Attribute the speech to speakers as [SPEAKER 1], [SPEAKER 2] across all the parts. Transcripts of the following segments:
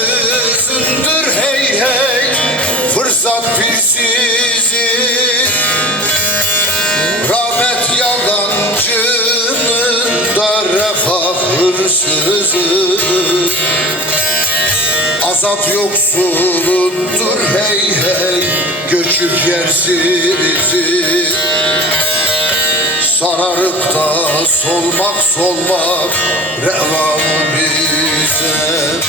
[SPEAKER 1] yüzündür hey hey fırsat pirsizin rahmet yalancının da refah hırsızın azap yoksulundur hey hey göçüp yersizin. Sararıp da solmak solmak reva bize.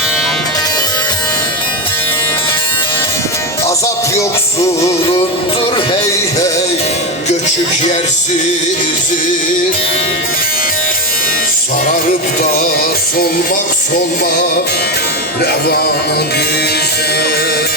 [SPEAKER 1] Yoksulundur hey hey Göçük yersizi. Sararıp da solmak solmak Revan bize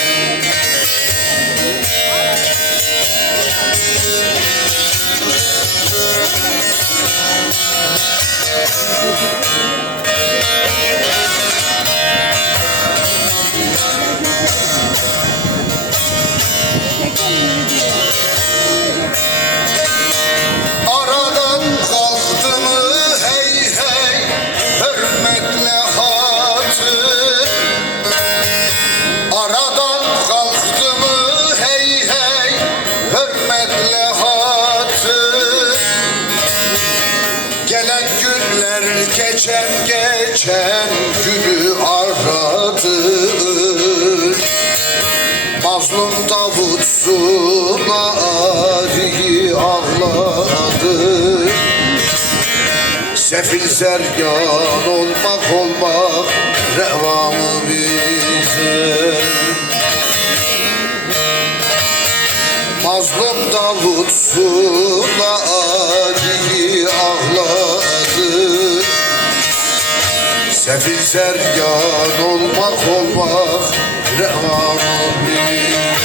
[SPEAKER 1] Hürmetle hatır. Gelen günler geçen geçen günü aradır. Mazlum Davut Sulari ağladı Sefil sergan olmak olmak reva Mazlum Davut Sula Ali'yi ağladı. Sefil seryan olmak olmak Rehan olmayacak